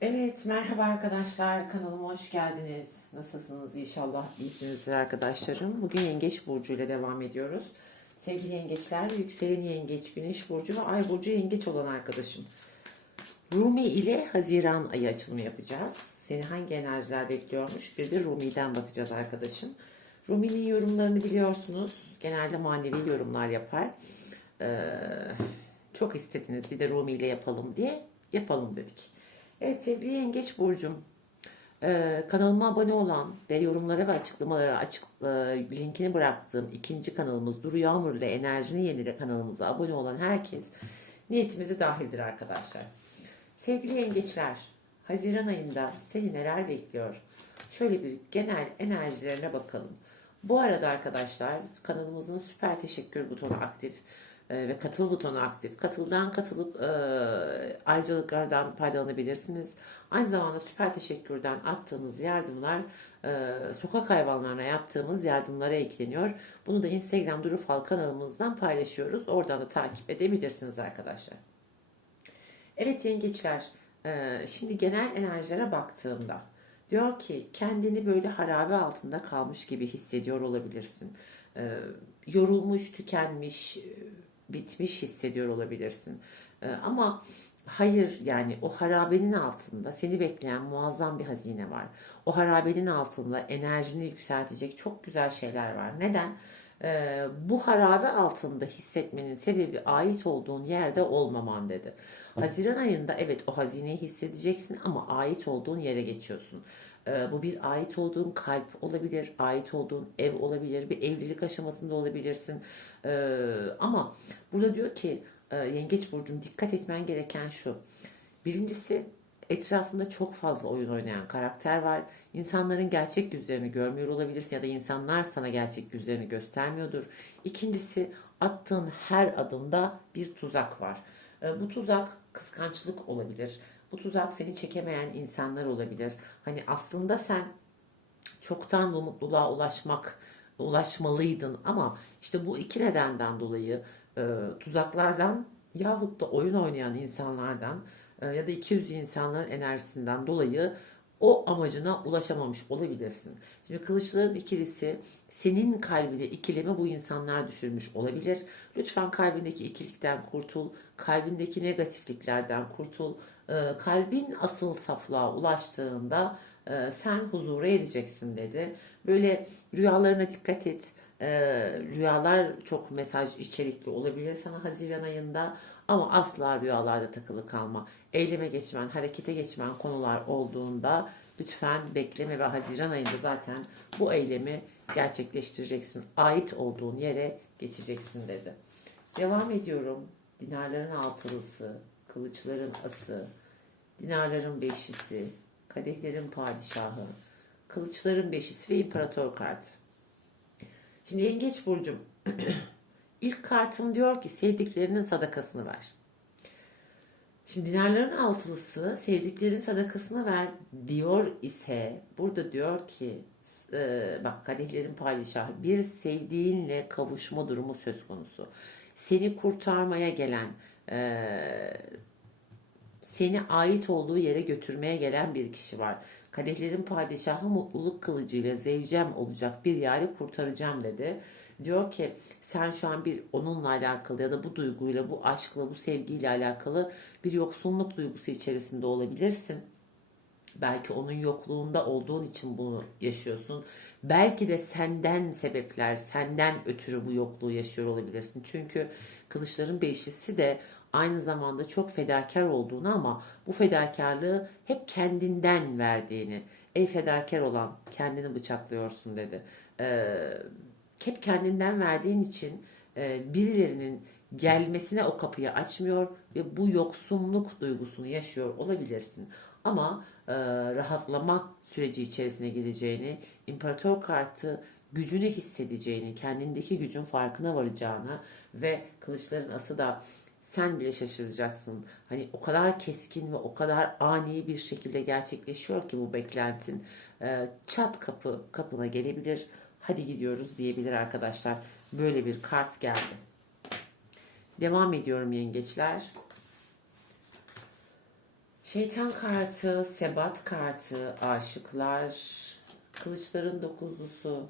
Evet, merhaba arkadaşlar. Kanalıma hoş geldiniz. Nasılsınız? İnşallah iyisinizdir arkadaşlarım. Bugün Yengeç Burcu ile devam ediyoruz. Sevgili yengeçler, yükselen yengeç, güneş burcu ve ay burcu yengeç olan arkadaşım. Rumi ile Haziran ayı açılımı yapacağız. Seni hangi enerjiler bekliyormuş? Bir de Rumi'den bakacağız arkadaşım. Rumi'nin yorumlarını biliyorsunuz. Genelde manevi yorumlar yapar. Ee, çok istediniz bir de Rumi ile yapalım diye yapalım dedik. Evet sevgili Yengeç Burcum. Ee, kanalıma abone olan ve yorumlara ve açıklamalara açık e, linkini bıraktığım ikinci kanalımız Duru Yağmur ile Enerjini Yenile kanalımıza abone olan herkes niyetimizi dahildir arkadaşlar. Sevgili yengeçler, Haziran ayında seni neler bekliyor? Şöyle bir genel enerjilerine bakalım. Bu arada arkadaşlar kanalımızın süper teşekkür butonu aktif e, ve katıl butonu aktif. Katıldan katılıp e, ayrıcalıklardan faydalanabilirsiniz. Aynı zamanda süper teşekkürden attığınız yardımlar e, sokak hayvanlarına yaptığımız yardımlara ekleniyor. Bunu da Instagram Duru Fal kanalımızdan paylaşıyoruz. Oradan da takip edebilirsiniz arkadaşlar. Evet yengeçler, e, şimdi genel enerjilere baktığımda diyor ki kendini böyle harabe altında kalmış gibi hissediyor olabilirsin. E, Yorulmuş, tükenmiş, bitmiş hissediyor olabilirsin. E, Ama hayır yani o harabenin altında seni bekleyen muazzam bir hazine var. O harabenin altında enerjini yükseltecek çok güzel şeyler var. Neden? Ee, bu harabe altında hissetmenin sebebi ait olduğun yerde olmaman dedi. Haziran ayında evet o hazineyi hissedeceksin ama ait olduğun yere geçiyorsun. Ee, bu bir ait olduğun kalp olabilir, ait olduğun ev olabilir, bir evlilik aşamasında olabilirsin. Ee, ama burada diyor ki e, Yengeç Burcu'nun dikkat etmen gereken şu. Birincisi etrafında çok fazla oyun oynayan karakter var. İnsanların gerçek yüzlerini görmüyor olabilirsin ya da insanlar sana gerçek yüzlerini göstermiyordur. İkincisi attığın her adımda bir tuzak var. E, Bu tuzak kıskançlık olabilir. Bu tuzak seni çekemeyen insanlar olabilir. Hani aslında sen çoktan bu mutluluğa ulaşmak ulaşmalıydın ama işte bu iki nedenden dolayı e, tuzaklardan yahut da oyun oynayan insanlardan e, ya da 200 insanların enerjisinden dolayı o amacına ulaşamamış olabilirsin. Şimdi kılıçların ikilisi senin kalbine ikileme bu insanlar düşürmüş olabilir. Lütfen kalbindeki ikilikten kurtul, kalbindeki negatifliklerden kurtul. E, kalbin asıl saflığa ulaştığında e, sen huzura ereceksin dedi. Böyle rüyalarına dikkat et. E, rüyalar çok mesaj içerikli olabilir sana Haziran ayında ama asla rüyalarda takılı kalma. Eyleme geçmen, harekete geçmen konular olduğunda lütfen bekleme ve Haziran ayında zaten bu eylemi gerçekleştireceksin. Ait olduğun yere geçeceksin dedi. Devam ediyorum. Dinarların altılısı, kılıçların ası, dinarların beşisi, kadehlerin padişahı, kılıçların beşisi ve imparator kartı. Şimdi Yengeç Burcu'm ilk kartım diyor ki sevdiklerinin sadakasını ver. Şimdi dinarların altılısı sevdiklerin sadakasını ver diyor ise burada diyor ki e, bak kadehlerin padişahı bir sevdiğinle kavuşma durumu söz konusu. Seni kurtarmaya gelen e, seni ait olduğu yere götürmeye gelen bir kişi var. Kadehlerin padişahı mutluluk kılıcıyla zevcem olacak bir yeri kurtaracağım dedi. Diyor ki sen şu an bir onunla alakalı ya da bu duyguyla, bu aşkla, bu sevgiyle alakalı bir yoksunluk duygusu içerisinde olabilirsin. Belki onun yokluğunda olduğun için bunu yaşıyorsun. Belki de senden sebepler, senden ötürü bu yokluğu yaşıyor olabilirsin. Çünkü kılıçların beşlisi de aynı zamanda çok fedakar olduğunu ama bu fedakarlığı hep kendinden verdiğini. Ey fedakar olan kendini bıçaklıyorsun dedi. Ee, hep kendinden verdiğin için e, birilerinin gelmesine o kapıyı açmıyor ve bu yoksunluk duygusunu yaşıyor olabilirsin. Ama e, rahatlama süreci içerisine gireceğini, imparator kartı gücünü hissedeceğini, kendindeki gücün farkına varacağını ve kılıçların ası da sen bile şaşıracaksın. Hani o kadar keskin ve o kadar ani bir şekilde gerçekleşiyor ki bu beklentin. E, çat kapı kapına gelebilir. Hadi gidiyoruz diyebilir arkadaşlar. Böyle bir kart geldi. Devam ediyorum yengeçler. Şeytan kartı, sebat kartı, aşıklar, kılıçların dokuzlusu,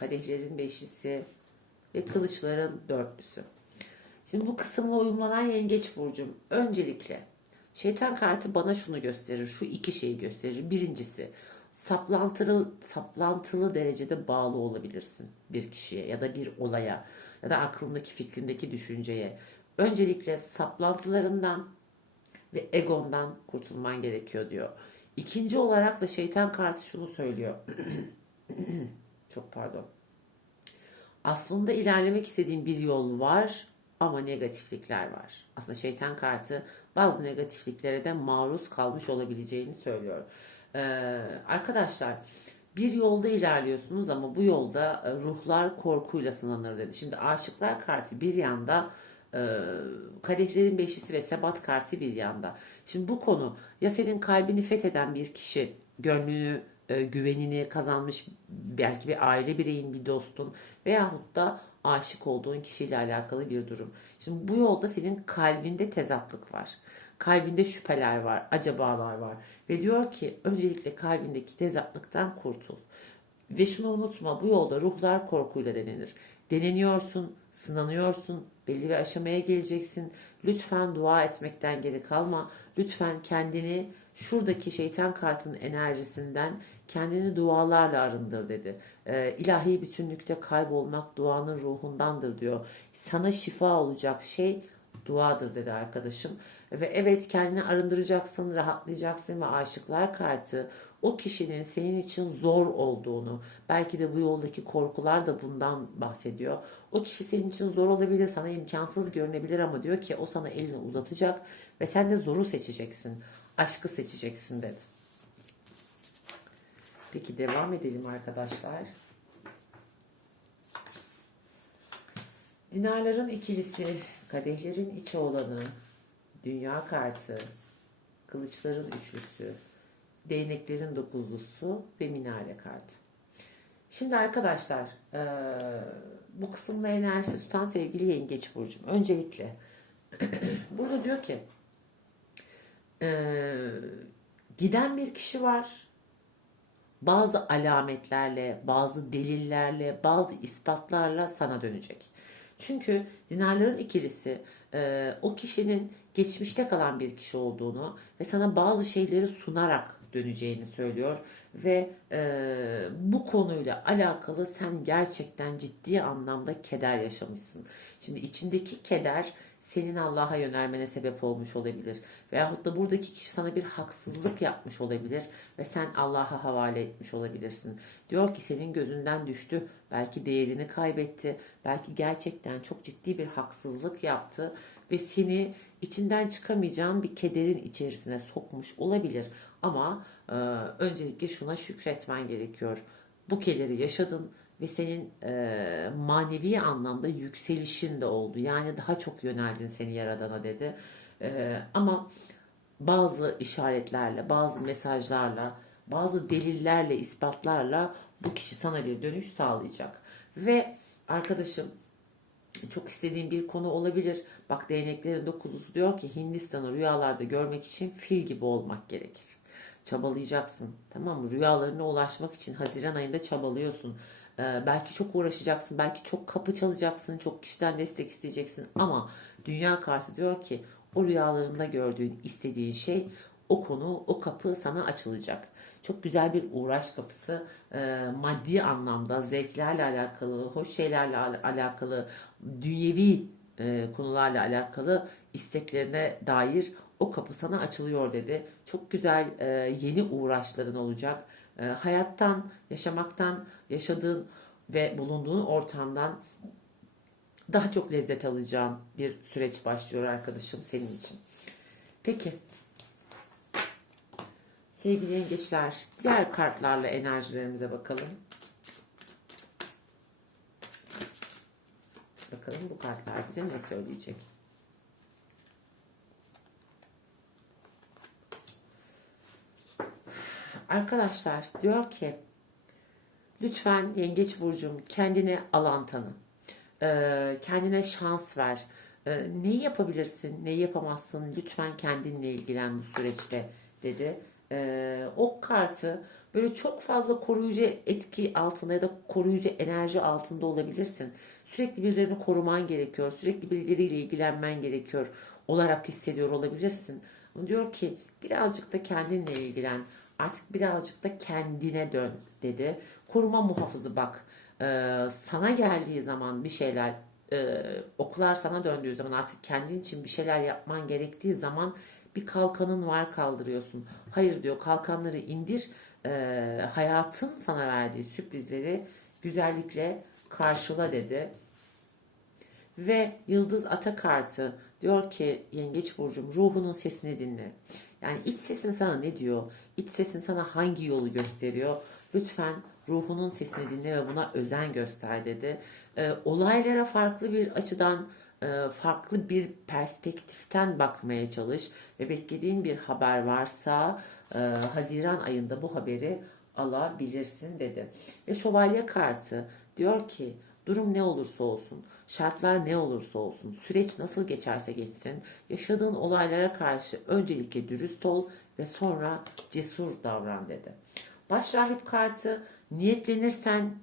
kadehlerin beşlisi ve kılıçların dörtlüsü. Şimdi bu kısımla uyumlanan yengeç burcum. Öncelikle şeytan kartı bana şunu gösterir. Şu iki şeyi gösterir. Birincisi saplantılı, saplantılı derecede bağlı olabilirsin bir kişiye ya da bir olaya ya da aklındaki fikrindeki düşünceye. Öncelikle saplantılarından ve egondan kurtulman gerekiyor diyor. İkinci olarak da şeytan kartı şunu söylüyor. Çok pardon. Aslında ilerlemek istediğin bir yol var ama negatiflikler var. Aslında şeytan kartı bazı negatifliklere de maruz kalmış olabileceğini söylüyor. Ee, arkadaşlar bir yolda ilerliyorsunuz ama bu yolda e, ruhlar korkuyla sınanır dedi. Şimdi aşıklar kartı bir yanda e, kadehlerin beşlisi ve sebat kartı bir yanda. Şimdi bu konu ya senin kalbini fetheden bir kişi gönlünü e, güvenini kazanmış belki bir aile bireyin bir dostun veyahut da aşık olduğun kişiyle alakalı bir durum. Şimdi bu yolda senin kalbinde tezatlık var. Kalbinde şüpheler var, acabalar var. Ve diyor ki öncelikle kalbindeki tezatlıktan kurtul. Ve şunu unutma bu yolda ruhlar korkuyla denenir. Deneniyorsun, sınanıyorsun, belli bir aşamaya geleceksin. Lütfen dua etmekten geri kalma. Lütfen kendini şuradaki şeytan kartının enerjisinden kendini dualarla arındır dedi. Ee, ilahi bütünlükte kaybolmak duanın ruhundandır diyor. Sana şifa olacak şey duadır dedi arkadaşım. Ve evet kendini arındıracaksın, rahatlayacaksın ve aşıklar kartı o kişinin senin için zor olduğunu, belki de bu yoldaki korkular da bundan bahsediyor. O kişi senin için zor olabilir, sana imkansız görünebilir ama diyor ki o sana elini uzatacak ve sen de zoru seçeceksin, aşkı seçeceksin dedi. Peki devam edelim arkadaşlar. Dinarların ikilisi, kadehlerin içi olanı, dünya kartı, kılıçların üçlüsü, değneklerin dokuzlusu ve minare kartı. Şimdi arkadaşlar bu kısımda enerjisi tutan sevgili yengeç burcum. Öncelikle burada diyor ki e, giden bir kişi var. Bazı alametlerle, bazı delillerle, bazı ispatlarla sana dönecek. Çünkü dinarların ikilisi e, o kişinin geçmişte kalan bir kişi olduğunu ve sana bazı şeyleri sunarak döneceğini söylüyor ve e, bu konuyla alakalı sen gerçekten ciddi anlamda keder yaşamışsın. Şimdi içindeki keder senin Allah'a yönelmene sebep olmuş olabilir. Veyahut da buradaki kişi sana bir haksızlık yapmış olabilir ve sen Allah'a havale etmiş olabilirsin. Diyor ki senin gözünden düştü, belki değerini kaybetti, belki gerçekten çok ciddi bir haksızlık yaptı ve seni içinden çıkamayacağın bir kederin içerisine sokmuş olabilir. Ama e, öncelikle şuna şükretmen gerekiyor. Bu kederi yaşadın ve senin e, manevi anlamda yükselişin de oldu. Yani daha çok yöneldin seni yaradana dedi. E, ama bazı işaretlerle, bazı mesajlarla, bazı delillerle, ispatlarla bu kişi sana bir dönüş sağlayacak. Ve arkadaşım çok istediğim bir konu olabilir. Bak değneklerin dokuzusu diyor ki Hindistan'ı rüyalarda görmek için fil gibi olmak gerekir. Çabalayacaksın tamam mı? Rüyalarına ulaşmak için Haziran ayında çabalıyorsun. Ee, belki çok uğraşacaksın, belki çok kapı çalacaksın, çok kişiden destek isteyeceksin ama dünya karşı diyor ki o rüyalarında gördüğün, istediğin şey o konu, o kapı sana açılacak. Çok güzel bir uğraş kapısı. E, maddi anlamda zevklerle alakalı, hoş şeylerle alakalı, dünyevi e, konularla alakalı isteklerine dair o kapı sana açılıyor dedi. Çok güzel e, yeni uğraşların olacak. E, hayattan, yaşamaktan, yaşadığın ve bulunduğun ortamdan daha çok lezzet alacağın bir süreç başlıyor arkadaşım senin için. Peki. Sevgili yengeçler, diğer kartlarla enerjilerimize bakalım. Bakalım bu kartlar bize ne söyleyecek? Arkadaşlar diyor ki lütfen yengeç burcum kendine alan tanı. Ee, kendine şans ver. E, neyi yapabilirsin, neyi yapamazsın? Lütfen kendinle ilgilen bu süreçte dedi. E, ok kartı böyle çok fazla koruyucu etki altında ya da koruyucu enerji altında olabilirsin. Sürekli birilerini koruman gerekiyor, sürekli birileriyle ilgilenmen gerekiyor olarak hissediyor olabilirsin. Ama diyor ki birazcık da kendinle ilgilen, artık birazcık da kendine dön dedi. Koruma muhafızı bak. Ee, sana geldiği zaman bir şeyler e, okular sana döndüğü zaman artık kendin için bir şeyler yapman gerektiği zaman bir kalkanın var kaldırıyorsun. Hayır diyor kalkanları indir. Ee, hayatın sana verdiği sürprizleri güzellikle karşıla dedi. Ve Yıldız Ata kartı diyor ki Yengeç Burcum ruhunun sesini dinle. Yani iç sesin sana ne diyor? İç sesin sana hangi yolu gösteriyor? Lütfen ruhunun sesini dinle ve buna özen göster dedi. Ee, olaylara farklı bir açıdan, e, farklı bir perspektiften bakmaya çalış ve beklediğin bir haber varsa e, Haziran ayında bu haberi alabilirsin dedi. Ve şövalye kartı diyor ki durum ne olursa olsun, şartlar ne olursa olsun, süreç nasıl geçerse geçsin, yaşadığın olaylara karşı öncelikle dürüst ol ve sonra cesur davran dedi. Başrahip kartı niyetlenirsen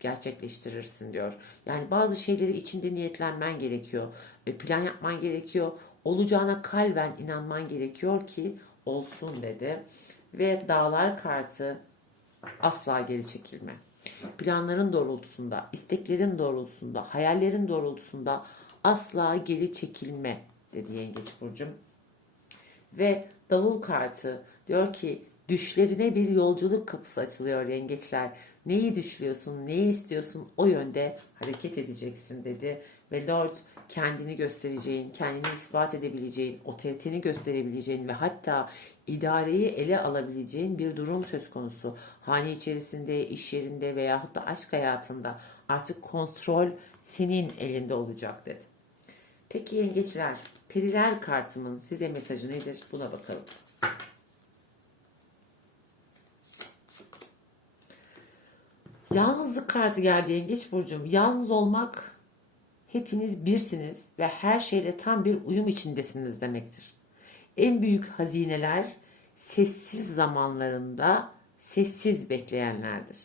gerçekleştirirsin diyor. Yani bazı şeyleri içinde niyetlenmen gerekiyor. Ve plan yapman gerekiyor. Olacağına kalben inanman gerekiyor ki olsun dedi. Ve dağlar kartı asla geri çekilme. Planların doğrultusunda, isteklerin doğrultusunda, hayallerin doğrultusunda asla geri çekilme dedi Yengeç Burcu'm. Ve davul kartı diyor ki düşlerine bir yolculuk kapısı açılıyor yengeçler. Neyi düşlüyorsun, neyi istiyorsun o yönde hareket edeceksin dedi. Ve Lord kendini göstereceğin, kendini ispat edebileceğin, otoriteni gösterebileceğin ve hatta idareyi ele alabileceğin bir durum söz konusu. Hane içerisinde, iş yerinde veya da aşk hayatında artık kontrol senin elinde olacak dedi. Peki yengeçler, periler kartımın size mesajı nedir? Buna bakalım. Yalnızlık kartı geldi yengeç burcum. Yalnız olmak hepiniz birsiniz ve her şeyle tam bir uyum içindesiniz demektir. En büyük hazineler sessiz zamanlarında sessiz bekleyenlerdir.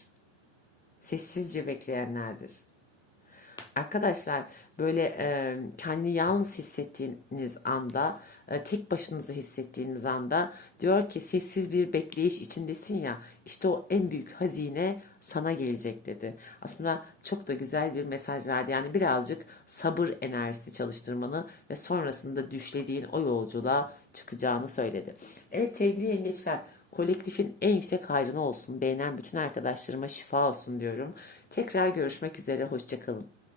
Sessizce bekleyenlerdir. Arkadaşlar böyle e, kendini yalnız hissettiğiniz anda, tek başınıza hissettiğiniz anda diyor ki sessiz bir bekleyiş içindesin ya işte o en büyük hazine sana gelecek dedi. Aslında çok da güzel bir mesaj verdi. Yani birazcık sabır enerjisi çalıştırmanı ve sonrasında düşlediğin o yolculuğa çıkacağını söyledi. Evet sevgili yengeçler kolektifin en yüksek hayrına olsun. Beğenen bütün arkadaşlarıma şifa olsun diyorum. Tekrar görüşmek üzere. Hoşçakalın.